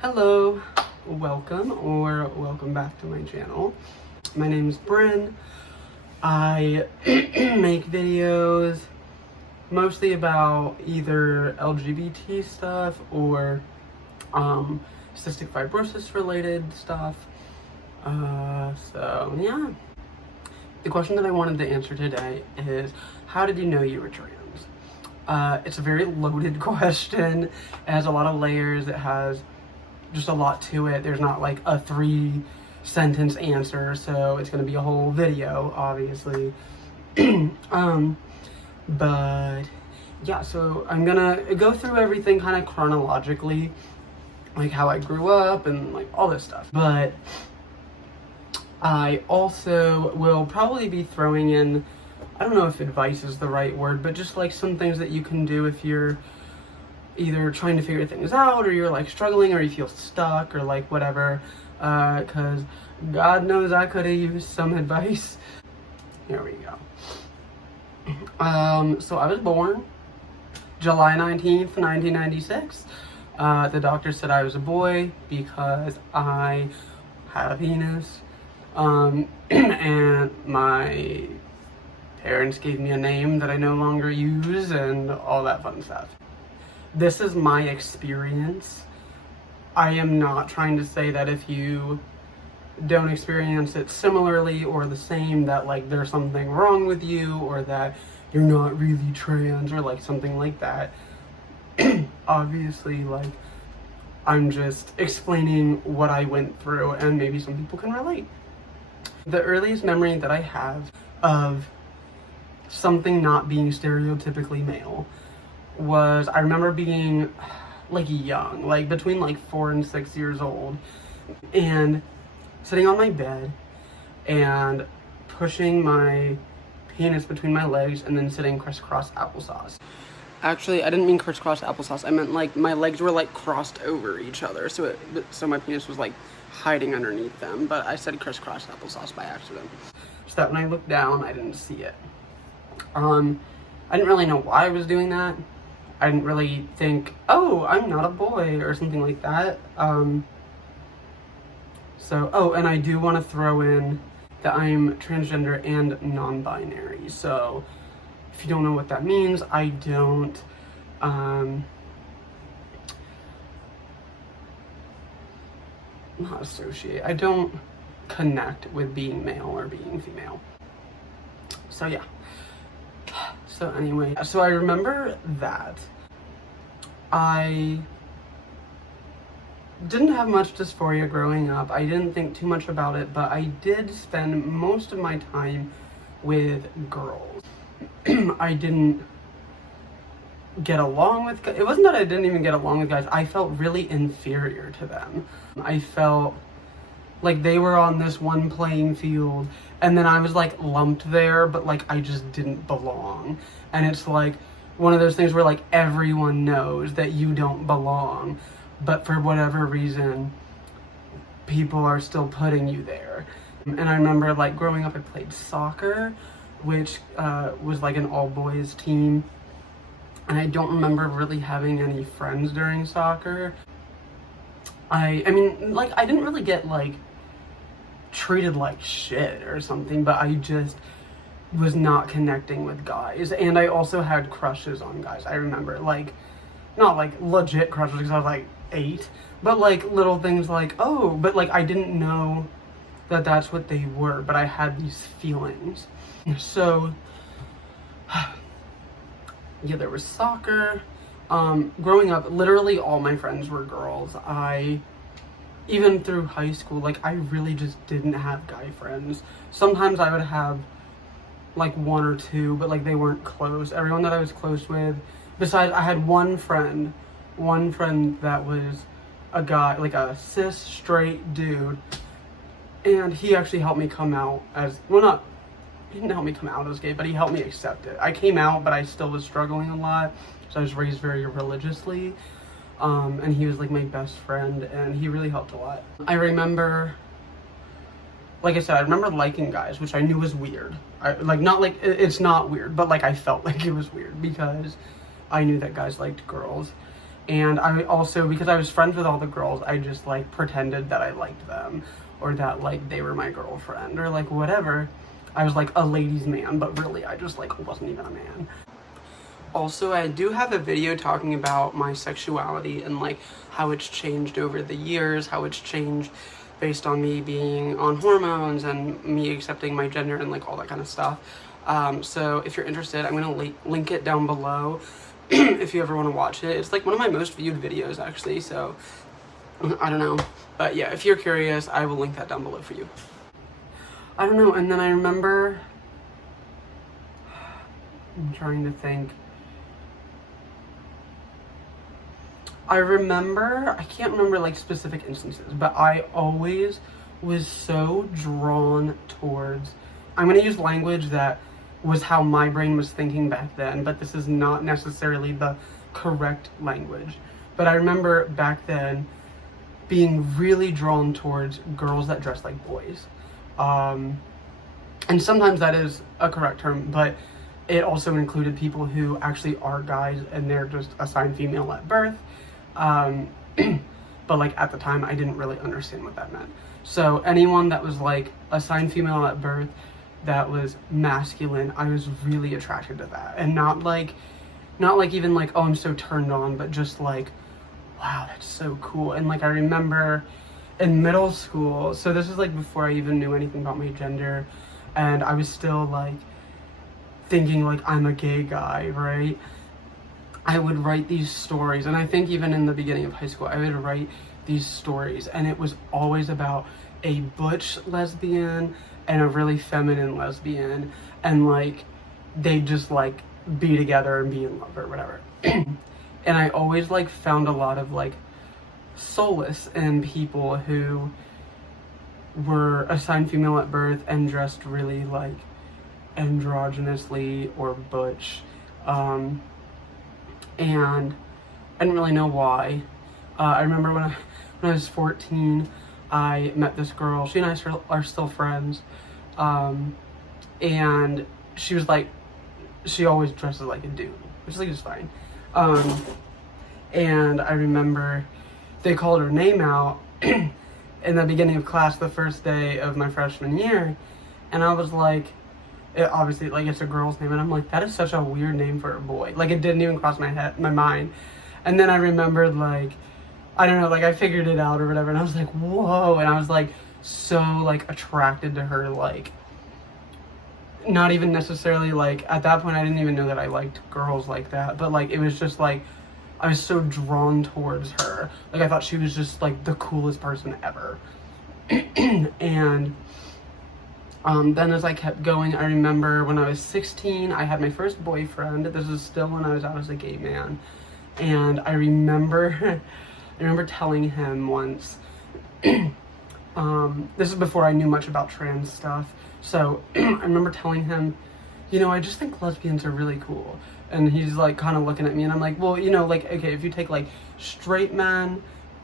Hello, welcome back to my channel. My name is Bryn. I make videos mostly about either LGBT stuff or cystic fibrosis related stuff. So yeah. The question that I wanted to answer today is, how did you know you were trans? It's a very loaded question. It has a lot of layers. It has just a lot to it. There's not like a 3-sentence answer, so it's gonna be a whole video, obviously. But yeah, so I'm gonna go through everything kind of chronologically, like how I grew up and like all this stuff. But I also will probably be throwing in, I don't know if advice is the right word, but just like some things that you can do if you're either trying to figure things out, or you're like struggling, or you feel stuck, or like whatever, because God knows I could have used some advice. Here we go. So I was born July 19th, 1996. The doctor said I was a boy because I had a penis, and my parents gave me a name that I no longer use and all that fun stuff. This is my experience. I am not trying to say that if you don't experience it similarly or the same, that like there's something wrong with you, or that you're not really trans, or like something like that. Obviously, like, I'm just explaining what I went through, and maybe some people can relate. The earliest memory that I have of something not being stereotypically male was, I remember being like young, like between like 4 and 6 years old, and sitting on my bed and pushing my penis between my legs and then sitting crisscross applesauce. Actually, I didn't mean crisscross applesauce. I meant like my legs were like crossed over each other, so my penis was like hiding underneath them, but I said crisscross applesauce by accident. So that when I looked down, I didn't see it. I didn't really know why I was doing that. I didn't really think, oh, I'm not a boy, or something like that. And I do want to throw in that I'm transgender and non-binary. So if you don't know what that means, I don't, not associate, I don't connect with being male or being female. So yeah. So anyway, so I remember that I didn't have much dysphoria growing up. I didn't think too much about it, but I did spend most of my time with girls. I didn't get along with guys. It wasn't that I didn't even get along with guys. I felt really inferior to them. I felt like they were on this one playing field, and then I was like lumped there, but like I just didn't belong. And it's like one of those things where like everyone knows that you don't belong, but for whatever reason, people are still putting you there. And I remember like growing up, I played soccer, which was like an all-boys team. And I don't remember really having any friends during soccer. I mean, like, I didn't really get like treated like shit or something, but I just was not connecting with guys. And I also had crushes on guys. I remember, like, not like legit crushes because I was like 8, but like little things like, oh, but like I didn't know that that's what they were, but I had these feelings. So yeah, there was soccer. Growing up, literally all my friends were girls. Even through high school, like, I really just didn't have guy friends. Sometimes I would have like 1 or 2, but like they weren't close. Everyone that I was close with, besides, I had one friend that was a guy, like a cis straight dude, and he actually helped me come out as, well, he didn't help me come out as gay, but he helped me accept it. I came out, but I still was struggling a lot, so I was raised very religiously. And he was like my best friend, and he really helped a lot. I remember, like I said, I remember liking guys, which I knew was weird. It's not weird, but like I felt like it was weird because I knew that guys liked girls. And I also, because I was friends with all the girls, I just like pretended that I liked them, or that like they were my girlfriend, or like whatever. I was like a ladies' man, but really I just like wasn't even a man. Also, I do have a video talking about my sexuality and like how it's changed over the years, how it's changed based on me being on hormones and me accepting my gender and like all that kind of stuff. So if you're interested, I'm gonna link it down below if you ever want to watch it. It's like one of my most viewed videos actually, so I don't know. But yeah, if you're curious, I will link that down below for you. I don't know, and then I remember, I'm trying to think. I can't remember like specific instances, but I always was so drawn towards, I'm gonna use language that was how my brain was thinking back then, but this is not necessarily the correct language. But I remember back then being really drawn towards girls that dress like boys. And sometimes that is a correct term, but it also included people who actually are guys and they're just assigned female at birth. But like at the time I didn't really understand what that meant. So anyone that was like assigned female at birth that was masculine, I was really attracted to that. And not like even like, oh, I'm so turned on, but just like, wow, that's so cool. And like I remember in middle school, so this is like before I even knew anything about my gender, and I was still like thinking like I'm a gay guy, right? I would write these stories, and I think even in the beginning of high school, I would write these stories, and it was always about a butch lesbian and a really feminine lesbian, and like they just like be together and be in love or whatever. And I always like found a lot of like solace in people who were assigned female at birth and dressed really like androgynously or butch. And I didn't really know why. I remember when I was 14, I met this girl. She and I are still friends. And she was like, she always dresses like a dude, which is like just fine. And I remember they called her name out in the beginning of class the first day of my freshman year. And I was like, obviously like it's a girl's name, and I'm like, that is such a weird name for a boy. Like it didn't even cross my mind. And then I remembered like, I don't know, like I figured it out or whatever, and I was like, whoa. And I was like so like attracted to her, like not even necessarily like at that point I didn't even know that I liked girls like that, but like it was just like I was so drawn towards her. Like I thought she was just like the coolest person ever. And then as I kept going, I remember when I was 16, I had my first boyfriend. This is still when I was out as a gay man. And I remember telling him once, this is before I knew much about trans stuff. So I remember telling him, you know, I just think lesbians are really cool. And he's like kind of looking at me, and I'm like, well, you know, like, okay, if you take like straight men,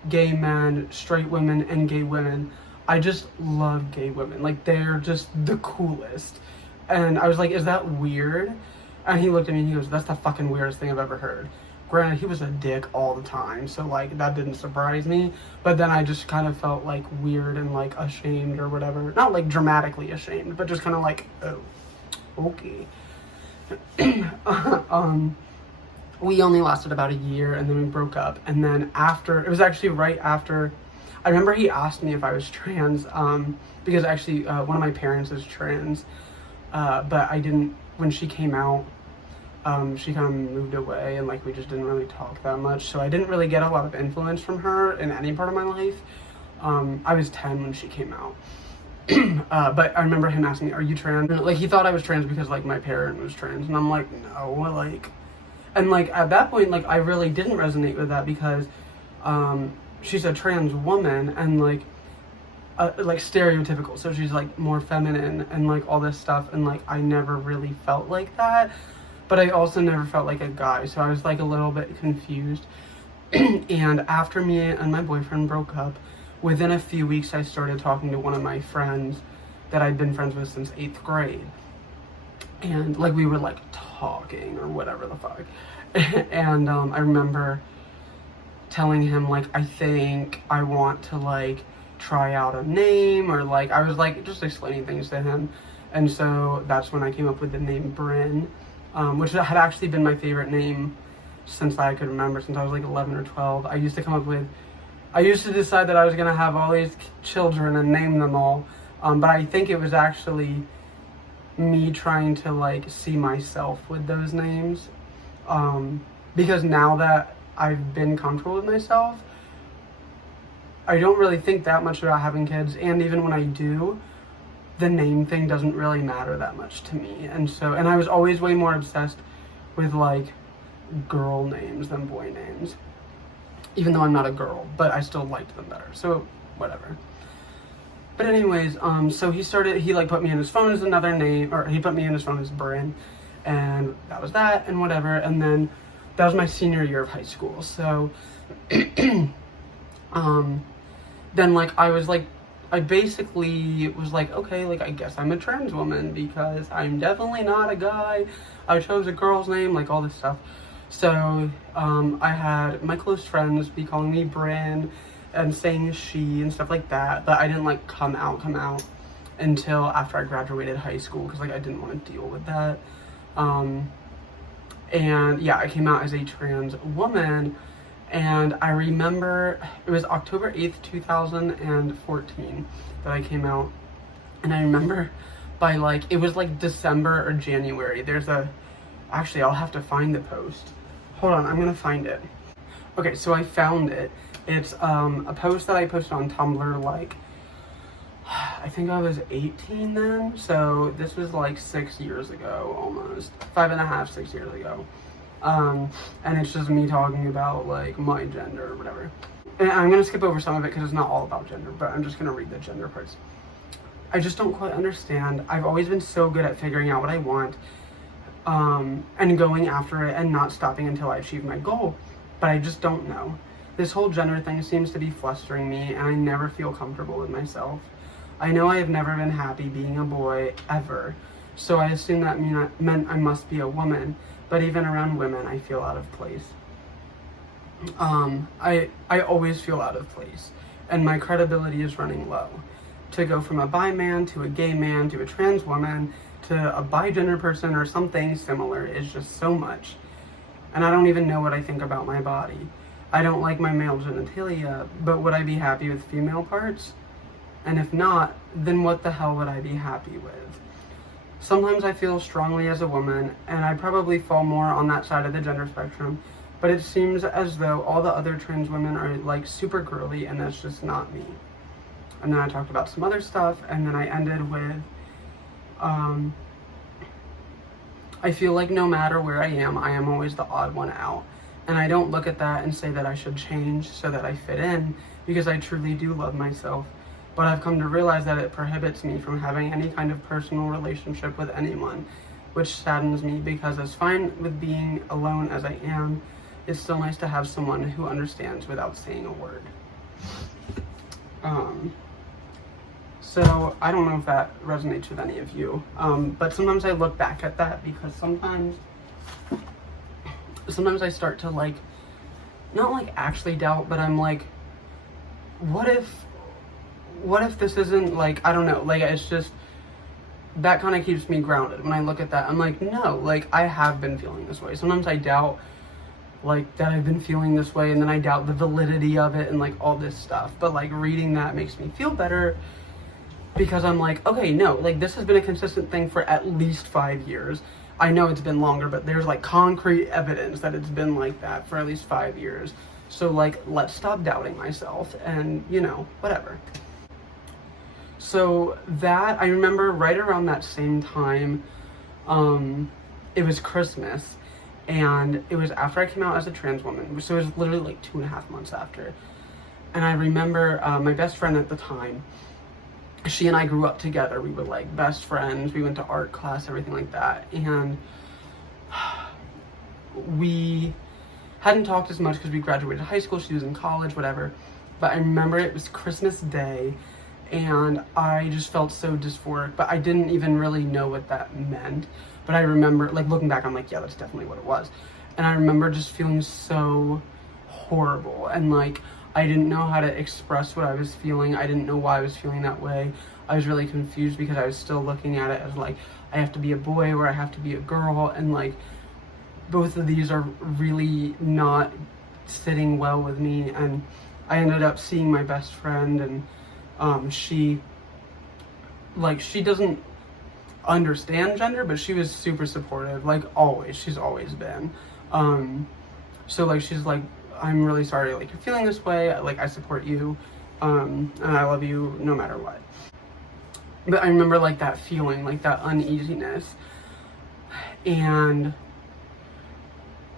gay men, straight women, and gay women, I just love gay women. Like, they're just the coolest. And I was like, is that weird? And he looked at me and he goes, that's the fucking weirdest thing I've ever heard. Granted, he was a dick all the time, so like that didn't surprise me. But then I just kind of felt like weird and like ashamed or whatever. Not like dramatically ashamed, but just kind of like, oh, okay. We only lasted about a year, and then we broke up. And then after, it was actually right after, I remember he asked me if I was trans, because actually one of my parents is trans, but I didn't, when she came out, she kind of moved away, and like we just didn't really talk that much, so I didn't really get a lot of influence from her in any part of my life. I was 10 when she came out. But I remember him asking me, are you trans? And, like, he thought I was trans because like my parent was trans, and I'm like, no, like, and like at that point, like I really didn't resonate with that because she's a trans woman, and like stereotypical, so she's like more feminine and like all this stuff, and like I never really felt like that, but I also never felt like a guy, so I was like a little bit confused. And after me and my boyfriend broke up, within a few weeks I started talking to one of my friends that I'd been friends with since 8th grade, and like we were like talking or whatever the fuck. And I remember telling him, like, I think I want to, like, try out a name, or, like, I was, like, just explaining things to him. And so that's when I came up with the name Bryn, which had actually been my favorite name since I could remember, since I was, like, 11 or 12. I used to decide that I was going to have all these children and name them all, but I think it was actually me trying to, like, see myself with those names, because now that I've been comfortable with myself, I don't really think that much about having kids, and even when I do, the name thing doesn't really matter that much to me. And I was always way more obsessed with, like, girl names than boy names, even though I'm not a girl, but I still liked them better, so whatever. But anyways, so he like put me in his phone as another name, or he put me in his phone as Bryn, and that was that, and whatever. And then that was my senior year of high school. So then, like, I basically was like, okay, like, I guess I'm a trans woman, because I'm definitely not a guy. I chose a girl's name, like, all this stuff. So I had my close friends be calling me Bryn and saying she and stuff like that, but I didn't, like, come out until after I graduated high school, because, like, I didn't want to deal with that. And yeah, I came out as a trans woman, and I remember it was October 8th, 2014 that I came out. And I remember by, like, it was like December or January. Actually, I'll have to find the post. Hold on, I'm gonna find it. Okay, so I found it. It's a post that I posted on Tumblr, like, I think I was 18 then, so this was like 6 years ago, almost 5.5, 6 years ago. And it's just me talking about, like, my gender or whatever. And I'm gonna skip over some of it because it's not all about gender, but I'm just gonna read the gender parts. I just don't quite understand. I've always been so good at figuring out what I want, and going after it and not stopping until I achieve my goal, but I just don't know. This whole gender thing seems to be flustering me, and I never feel comfortable with myself. I know I have never been happy being a boy, ever, so I assume that meant I must be a woman, but even around women, I feel out of place. I always feel out of place, and my credibility is running low. To go from a bi man to a gay man to a trans woman to a bi-gender person or something similar is just so much, and I don't even know what I think about my body. I don't like my male genitalia, but would I be happy with female parts? And if not, then what the hell would I be happy with? Sometimes I feel strongly as a woman, and I probably fall more on that side of the gender spectrum, but it seems as though all the other trans women are, like, super girly, and that's just not me. And then I talked about some other stuff, and then I ended with, I feel like no matter where I am always the odd one out. And I don't look at that and say that I should change so that I fit in, because I truly do love myself. But I've come to realize that it prohibits me from having any kind of personal relationship with anyone, which saddens me, because as fine with being alone as I am, it's still nice to have someone who understands without saying a word. So I don't know if that resonates with any of you, but sometimes I look back at that, because sometimes I start to, like, not like actually doubt, but I'm like, what if this isn't, like, I don't know, like, it's just, that kind of keeps me grounded. When I look at that, I'm like, no, like, I have been feeling this way. Sometimes I doubt, like, that I've been feeling this way, and then I doubt the validity of it and, like, all this stuff. But, like, reading that makes me feel better, because I'm like, okay, no, like, this has been a consistent thing for at least 5 years. I know it's been longer, but there's, like, concrete evidence that it's been like that for at least 5 years. So, like, let's stop doubting myself and, you know, whatever. So that, I remember right around that same time, it was Christmas, and it was after I came out as a trans woman, so it was literally like 2.5 months after. And I remember my best friend at the time, she and I grew up together. We were, like, best friends. We went to art class, everything like that. And we hadn't talked as much because we graduated high school. She was in college, whatever. But I remember it was Christmas Day, and I just felt so dysphoric. But I didn't even really know what that meant. But I remember, like, looking back, I'm like, yeah, that's definitely what it was. And I remember just feeling so horrible, and like I didn't know how to express what I was feeling. I didn't know why I was feeling that way. I was really confused because I was still looking at it as like I have to be a boy or I have to be a girl, and like both of these are really not sitting well with me. And I ended up seeing my best friend, and she doesn't understand gender, but she was super supportive, like always. She's always been. So like she's like, I'm really sorry, like you're feeling this way, like I support you, and I love you no matter what. But I remember like that feeling, like that uneasiness. And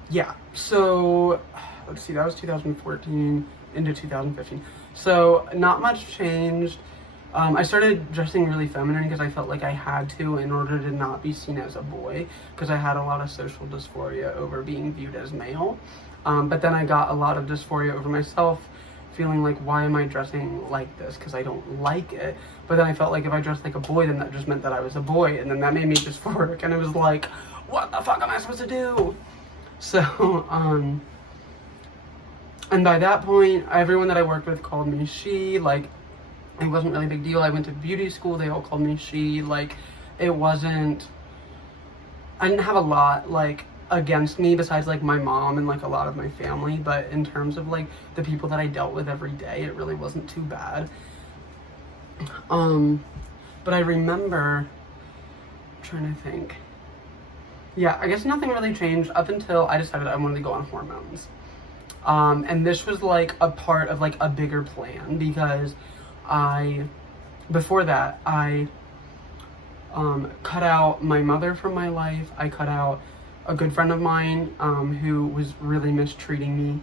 yeah, so let's see, that was 2014 into 2015. So not much changed. I started dressing really feminine because I felt like I had to in order to not be seen as a boy, because I had a lot of social dysphoria over being viewed as male. But then I got a lot of dysphoria over myself, feeling like, why am I dressing like this? Because I don't like it. But then I felt like if I dressed like a boy, then that just meant that I was a boy, and then that made me dysphoric, and it was like, what the fuck am I supposed to do? So, and by that point, everyone that I worked with called me she. Like, it wasn't really a big deal. I went to beauty school, they all called me she. Like, it wasn't, I didn't have a lot, like, against me besides, like, my mom and, like, a lot of my family. But in terms of, like, the people that I dealt with every day, it really wasn't too bad. But I remember, I'm trying to think. Yeah, I guess nothing really changed up until I decided I wanted to go on hormones. And this was, like, a part of, like, a bigger plan, because before that, I cut out my mother from my life. I cut out a good friend of mine who was really mistreating me.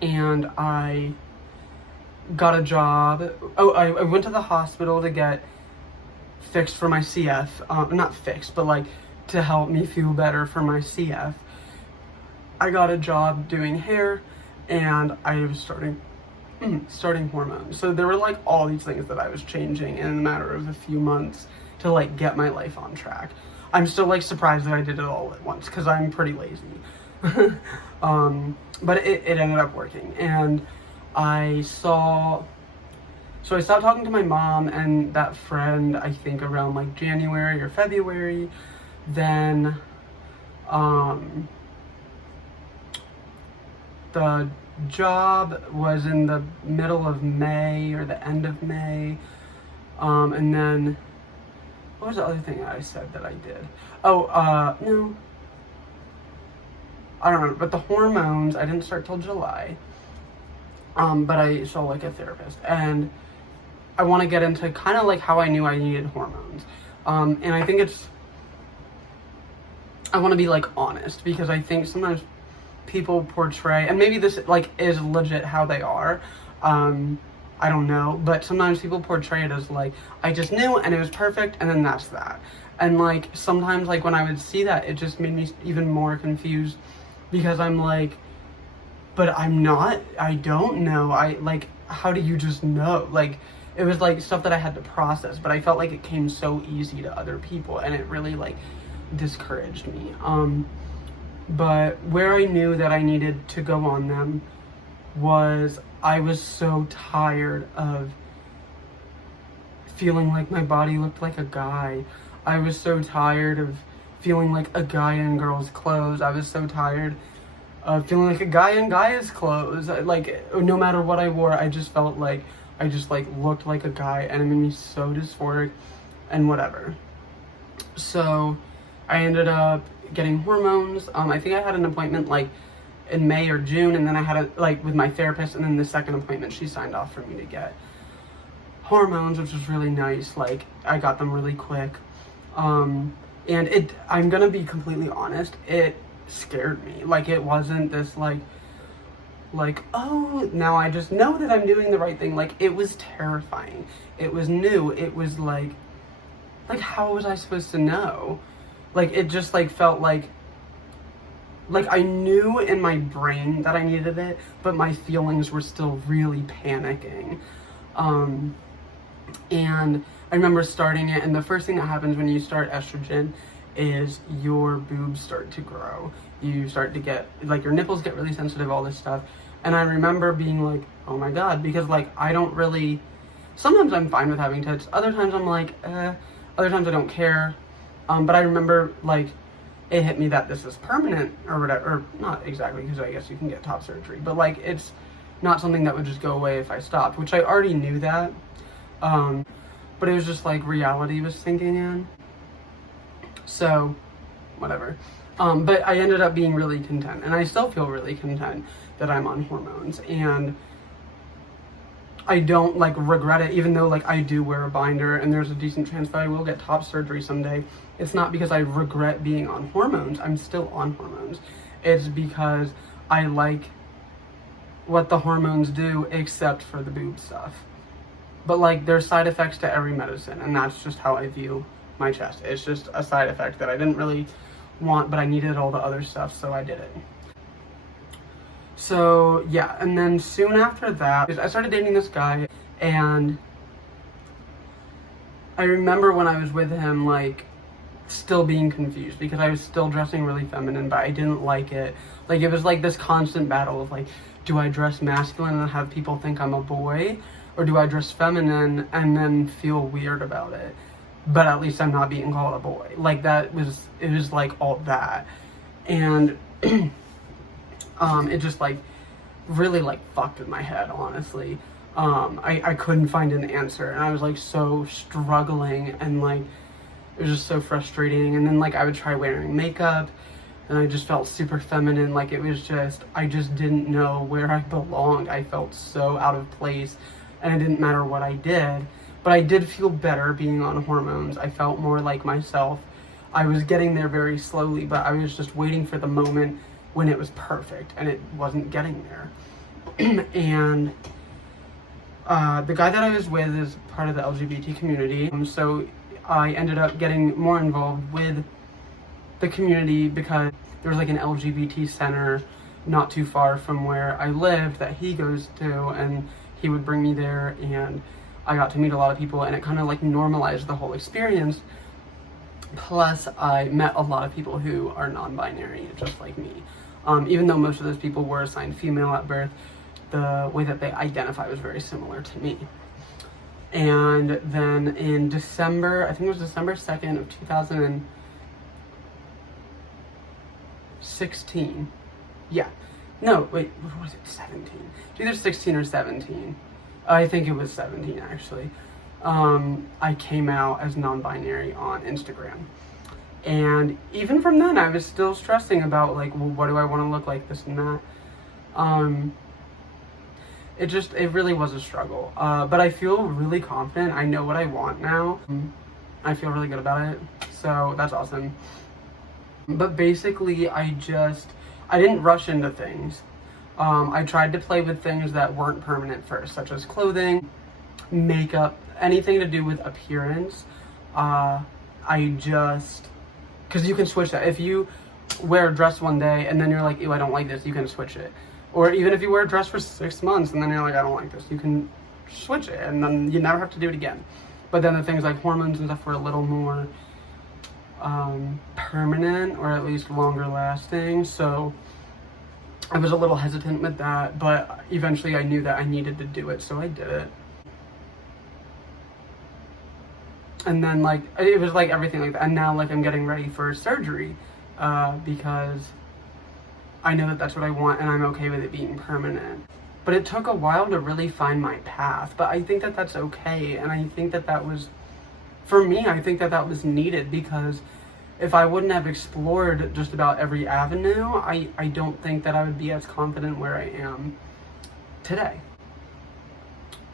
And I got a job. I went to the hospital to get fixed for my CF. Not fixed, but like to help me feel better for my CF. I got a job doing hair, and I was starting hormones. So there were like all these things that I was changing in a matter of a few months to like get my life on track. I'm still like surprised that I did it all at once, because I'm pretty lazy. But it ended up working, and I stopped talking to my mom and that friend, I think around like January or February. Then the job was in the middle of May or the end of May. And then, what was the other thing that I said that I did? No, I don't remember, but the hormones, I didn't start till July. But I saw like a therapist, and I want to get into kind of like how I knew I needed hormones. And I think I want to be like honest, because I think sometimes people portray, and maybe this like is legit how they are, I don't know, but sometimes people portray it as like, I just knew and it was perfect, and then that's that. And like sometimes like when I would see that, it just made me even more confused, because I'm like, but I don't know. Like, how do you just know? Like, it was like stuff that I had to process, but I felt like it came so easy to other people, and it really like discouraged me. But where I knew that I needed to go on them was, I was so tired of feeling like my body looked like a guy. I was so tired of feeling like a guy in girls' clothes. I was so tired of feeling like a guy in guys' clothes. Like, no matter what I wore, I just felt like I just like looked like a guy, and it made me so dysphoric and whatever. So I ended up getting hormones. I think I had an appointment like in May or June, and then I had like with my therapist, and then the second appointment she signed off for me to get hormones, which was really nice. Like, I got them really quick. And I'm gonna be completely honest, it scared me. Like, it wasn't this like, oh, now I just know that I'm doing the right thing. Like, it was terrifying. It was new. It was like how was I supposed to know? Like, it just like felt like I knew in my brain that I needed it, but my feelings were still really panicking. And I remember starting it, and the first thing that happens when you start estrogen is your boobs start to grow. You start to get, like, your nipples get really sensitive, all this stuff. And I remember being like, oh my God, because, like, I don't really, sometimes I'm fine with having tits, other times I'm like, other times I don't care. But I remember, like, it hit me that this is permanent or whatever, or not exactly, because I guess you can get top surgery, but, like, it's not something that would just go away if I stopped, which I already knew that. But it was just like reality was sinking in. So, whatever. But I ended up being really content, and I still feel really content that I'm on hormones, and I don't, like, regret it, even though, like, I do wear a binder and there's a decent chance that I will get top surgery someday. It's not because I regret being on hormones. I'm still on hormones. It's because I like what the hormones do, except for the boob stuff. But, like, there's side effects to every medicine, and that's just how I view my chest. It's just a side effect that I didn't really want, but I needed all the other stuff, so I did it. So, yeah, and then soon after that, I started dating this guy, and I remember when I was with him, like, still being confused, because I was still dressing really feminine, but I didn't like it. Like, it was like this constant battle of, like, do I dress masculine and have people think I'm a boy? Or do I dress feminine and then feel weird about it? But at least I'm not being called a boy. Like, it was like all that. And it just, like, really, like, fucked with my head, honestly. I couldn't find an answer, and I was, like, so struggling, and, like, it was just so frustrating. And then, like, I would try wearing makeup, and I just felt super feminine. Like, it was just, I just didn't know where I belonged. I felt so out of place, and it didn't matter what I did. But I did feel better being on hormones. I felt more like myself. I was getting there very slowly, but I was just waiting for the moment when it was perfect, and it wasn't getting there. And the guy that I was with is part of the LGBT community, so I ended up getting more involved with the community because there was, like, an LGBT center not too far from where I lived that he goes to, and he would bring me there, and I got to meet a lot of people, and it kind of, like, normalized the whole experience. Plus, I met a lot of people who are non-binary, just like me. Even though most of those people were assigned female at birth, the way that they identify was very similar to me. And then in December, I think it was December 2nd of 2016. Yeah. No, wait, what was it, 17? It's either 16 or 17. I think it was 17, actually. I came out as non-binary on Instagram. And even from then, I was still stressing about, like, well, what do I want to look like, this and that. It really was a struggle. But I feel really confident. I know what I want now. I feel really good about it. So that's awesome. But basically, I didn't rush into things. I tried to play with things that weren't permanent first, such as clothing, makeup, anything to do with appearance. Because you can switch that. If you wear a dress one day and then you're like, ew, I don't like this, you can switch it. Or even if you wear a dress for 6 months and then you're like, I don't like this, you can switch it, and then you never have to do it again. But then the things like hormones and stuff were a little more permanent, or at least longer lasting, so I was a little hesitant with that, but eventually I knew that I needed to do it, so I did it. And then, like, it was like everything like that, and now, like, I'm getting ready for surgery because I know that that's what I want, and I'm okay with it being permanent. But it took a while to really find my path, but I think that that's okay, and I think that that was, for me, I think that that was needed, because if I wouldn't have explored just about every avenue, I don't think that I would be as confident where I am today.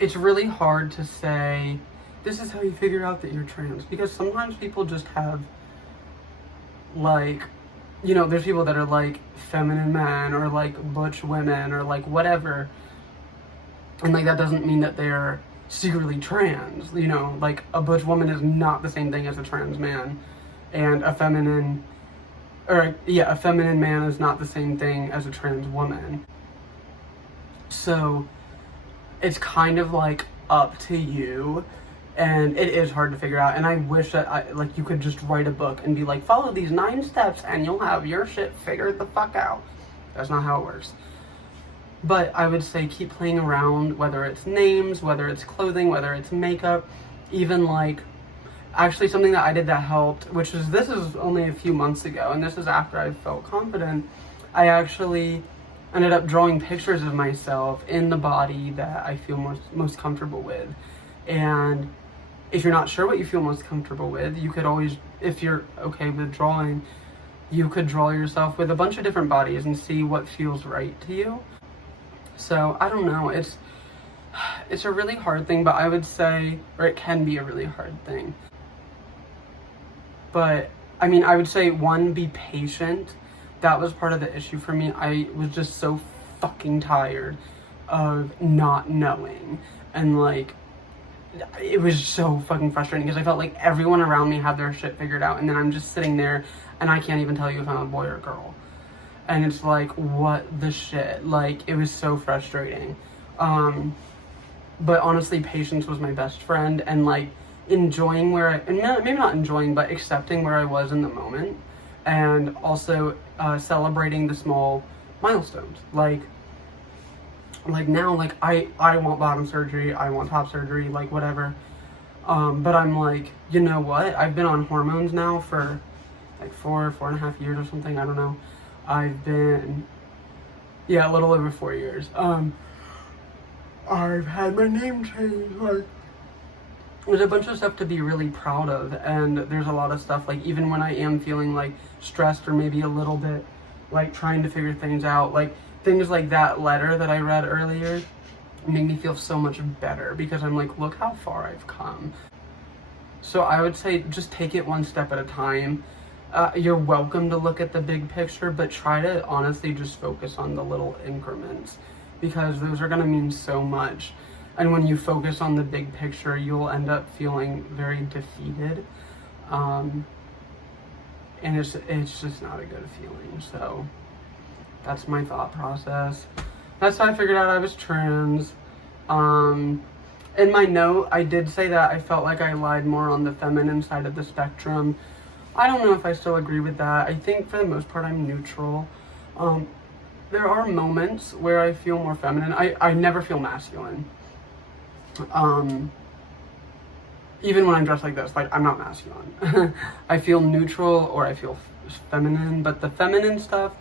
It's really hard to say, this is how you figure out that you're trans, because sometimes people just have, like, you know, there's people that are like feminine men, or like butch women, or like whatever, and like that doesn't mean that they're secretly trans. You know, like a butch woman is not the same thing as a trans man, and a feminine man is not the same thing as a trans woman. So it's kind of like up to you And it is hard to figure out, and I wish that you could just write a book and be like, follow these 9 steps and you'll have your shit figured the fuck out. That's not how it works. But I would say keep playing around, whether it's names, whether it's clothing, whether it's makeup, even like, actually something that I did that helped, this is only a few months ago, and this is after I felt confident. I actually ended up drawing pictures of myself in the body that I feel most comfortable with. And if you're not sure what you feel most comfortable with, you could always, if you're okay with drawing, you could draw yourself with a bunch of different bodies and see what feels right to you. So I don't know, it's a really hard thing, but I would say, or it can be a really hard thing. But I mean, I would say, one, be patient. That was part of the issue for me. I was just so fucking tired of not knowing, and like, it was so fucking frustrating because I felt like everyone around me had their shit figured out, and then I'm just sitting there and I can't even tell you if I'm a boy or a girl. And it's like, what the shit? Like, it was so frustrating. But honestly, patience was my best friend, and like enjoying maybe not enjoying, but accepting where I was in the moment, and also celebrating the small milestones. Like now, like I want bottom surgery, I want top surgery, like whatever. But I'm like, you know what? I've been on hormones now for like 4.5 years or something. I don't know. I've been, a little over 4 years. I've had my name changed. Like, there's a bunch of stuff to be really proud of, and there's a lot of stuff, like, even when I am feeling like stressed or maybe a little bit like trying to figure things out, like things like that letter that I read earlier made me feel so much better, because I'm like, look how far I've come. So I would say just take it one step at a time. You're welcome to look at the big picture, but try to honestly just focus on the little increments, because those are going to mean so much. And when you focus on the big picture, you'll end up feeling very defeated. And it's just not a good feeling. So that's my thought process. That's how I figured out I was trans. In my note, I did say that I felt like I lied more on the feminine side of the spectrum. I don't know if I still agree with that. I think for the most part I'm neutral. There are moments where I feel more feminine. I never feel masculine. Even when I'm dressed like this, like, I'm not masculine. I feel neutral, or I feel feminine, but the feminine stuff,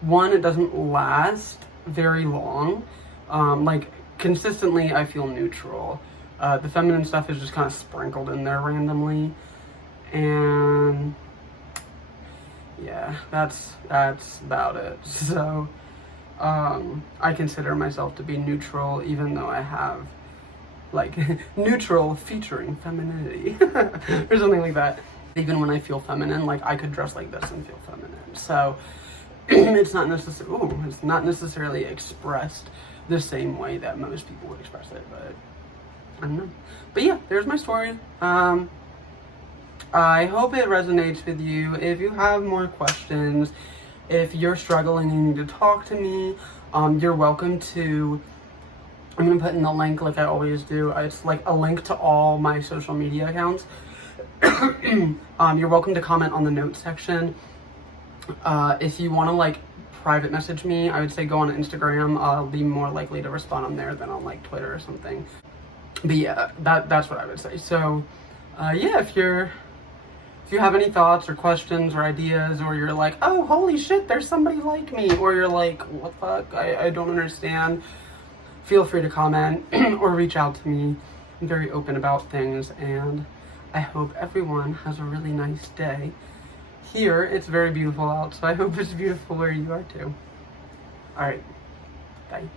one, it doesn't last very long. Like, consistently I feel neutral. The feminine stuff is just kind of sprinkled in there randomly. And yeah, that's about it. So I consider myself to be neutral, even though I have like neutral featuring femininity or something like that. Even when I feel feminine, like, I could dress like this and feel feminine. So it's not necessarily expressed the same way that most people would express it, but I don't know. But yeah, there's my story. I hope it resonates with you. If you have more questions, if you're struggling and you need to talk to me, you're welcome to, I'm going to put in the link like I always do. It's like a link to all my social media accounts. You're welcome to comment on the notes section. If you want to like private message me, I would say go on Instagram. I'll be more likely to respond on there than on like Twitter or something. But yeah, that's what I would say. So yeah, if you have any thoughts or questions or ideas, or you're like, oh, holy shit, there's somebody like me, or you're like, what the fuck, I don't understand, feel free to comment or reach out to me. I'm very open about things, and I hope everyone has a really nice day. Here, it's very beautiful out, so I hope it's beautiful where you are too. Alright, bye.